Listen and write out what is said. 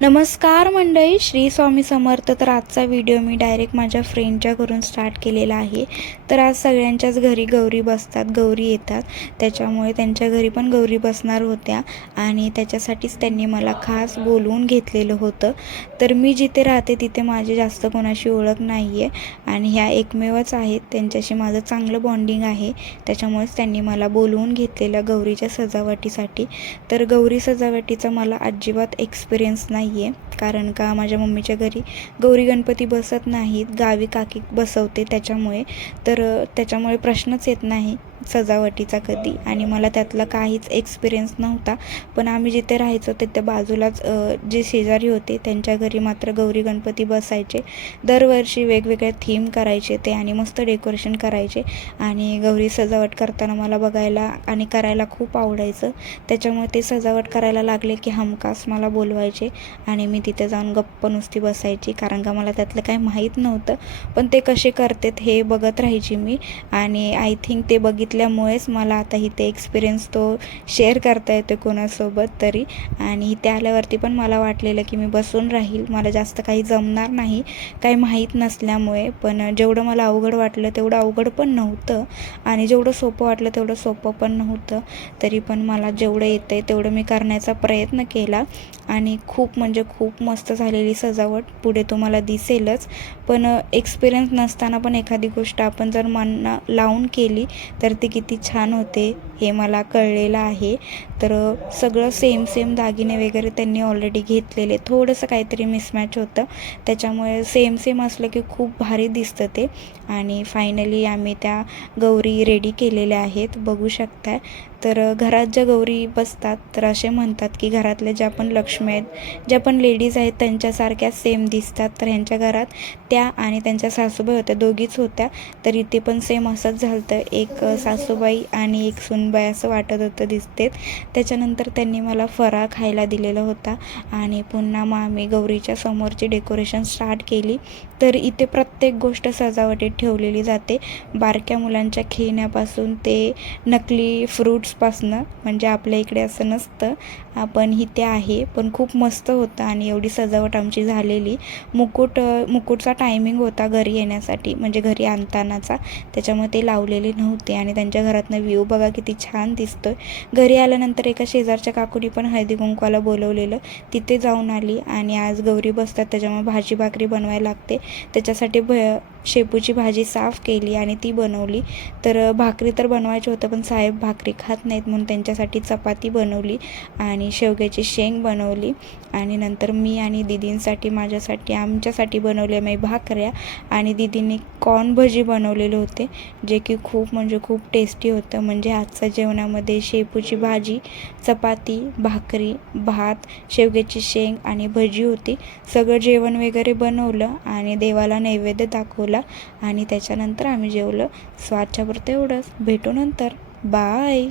नमस्कार मंडळी, श्री स्वामी समर्थ. तर आजचा व्हिडिओ मी डायरेक्ट माझ्या फ्रेंडच्या घरून स्टार्ट केलेला आहे. तर आज सगळ्यांच्याच घरी गौरी बसतात, गौरी येतात, त्याच्यामुळे त्यांच्या घरी पण गौरी बसणार होत्या आणि त्याच्यासाठीच त्यांनी मला खास बोलवून घेतलेलं होतं. तर मी जिथे राहते तिथे माझी जास्त कोणाशी ओळख नाही आहे आणि ह्या एकमेवच आहेत, त्यांच्याशी माझं चांगलं बॉन्डिंग आहे. त्याच्यामुळेच त्यांनी मला बोलवून घेतलेलं गौरीच्या सजावटीसाठी. तर गौरी सजावटीचा मला अजिबात एक्सपिरियन्स नाही आहे, कारण का माझ्या मम्मीच्या घरी गौरी गणपती बसत नाहीत, गावी काकी बसवते त्याच्यामुळे प्रश्नच येत नाही सजावटीचा कधी, आणि मला त्यातला काहीच एक्सपिरियन्स नव्हता. पण आम्ही जिथे राहायचो तिथे बाजूलाच जे शेजारी होते त्यांच्या घरी मात्र गौरी गणपती बसायचे. दरवर्षी वेगवेगळे थीम करायचे ते आणि मस्त डेकोरेशन करायचे आणि गौरी सजावट करताना मला बघायला आणि करायला खूप आवडायचं. त्याच्यामुळे ते सजावट करायला लागले की हमखास मला बोलवायचे आणि मी तिथे जाऊन गप्प नुसती बसायची, कारण का मला त्यातलं काही माहीत नव्हतं. पण ते कसे करतात हे बघत राहायची मी आणि आय थिंक ते बघितल्यामुळेच मला आता इथे एक्सपिरियन्स तो शेअर करता येतो कोणासोबत तरी. आणि इथे आल्यावरती पण मला वाटलेलं की मी बसून राहील, मला जास्त काही जमणार नाही काही माहीत नसल्यामुळे. पण जेवढं मला अवघड वाटलं तेवढं अवघड पण नव्हतं आणि जेवढं सोपं वाटलं तेवढं सोपं पण नव्हतं. तरी पण मला जेवढं येतं आहे तेवढं मी करण्याचा प्रयत्न केला आणि खूप म्हणजे खूप मस्त झालेली सजावट पुढे तुम्हाला दिसेलच. पण एक्सपिरियन्स नसताना पण एखादी गोष्ट आपण जर मन लावून केली तर ती किती छान होते हे मला कळलेलं आहे. तर सगळं सेम दागिने वगैरे त्यांनी ऑलरेडी घेतलेले, थोडंसं काहीतरी मिसमॅच होतं, त्याच्यामुळे सेम असलं की खूप भारी दिसतं ते. आणि फायनली आम्ही त्या गौरी रेडी केलेल्या आहेत, बघू शकताय. तर घरात ज्या गौरी बसतात तर असे म्हणतात की घरातल्या ज्या पण लक्ष्मी आहेत, ज्या पण लेडीज आहेत त्यांच्यासारख्या सेम दिसतात. तर ह्यांच्या घरात त्या आणि त्यांच्या सासूबाई होत्या, दोघीच होत्या. तर इथे पण सेम असंच झालं, एक सासूबाई आणि एक सूनबाई असं वाटत होतं दिसते. त्याच्यानंतर त्यांनी मला फराळ खायला दिलेला होता आणि पुन्हा मग आम्ही गौरीच्या समोरची डेकोरेशन स्टार्ट केली. तर इथे प्रत्येक गोष्ट सजावटीत ठेवलेली जाते, बारक्या मुलांच्या खेळण्यापासून ते नकली फ्रूट्सपासनं, म्हणजे आपल्या इकडे असं नसतं, पण इथे आहे. पण खूप मस्त होतं आणि एवढी सजावट आमची झालेली. मुकुटचा टायमिंग होता घरी येण्यासाठी, म्हणजे घरी आणतानाचा, त्याच्यामुळे ते लावलेले नव्हते. आणि त्यांच्या घरातनं व्ह्यू बघा किती छान दिसतोय. घरी आल्यानंतर एका शेजारच्या काकूनी पण हळदी कुंकवाला बोलवलेलं, तिथे जाऊन आली. आणि आज गौरी बसतात त्याच्यामुळे भाजी भाकरी बनवायला लागते, त्याच्यासाठी शेपूची भाजी साफ केली आणि ती बनवली. तर भाकरी तर बनवायची होतं पण साहेब भाकरी खात नाहीत म्हणून त्यांच्यासाठी चपाती बनवली आणि शेवग्याची शेंग बनवली. आणि नंतर मी आणि दीदींसाठी माझ्यासाठी आमच्यासाठी बनवले मी भाकऱ्या आणि दीदींनी कॉर्न भजी बनवलेले होते, जे की खूप म्हणजे खूप टेस्टी होतं. म्हणजे आजच्या जेवणामध्ये शेपूची भाजी, चपाती, भाकरी, भात, शेवग्याची शेंग आणि भजी होती. सगळं जेवण वगैरे बनवलं आणि देवाला नैवेद्य दाखवला आणि त्याच्यानंतर आम्ही जेवलं. सो आजच्यापुरतं एवढंच, भेटू नंतर, बाय.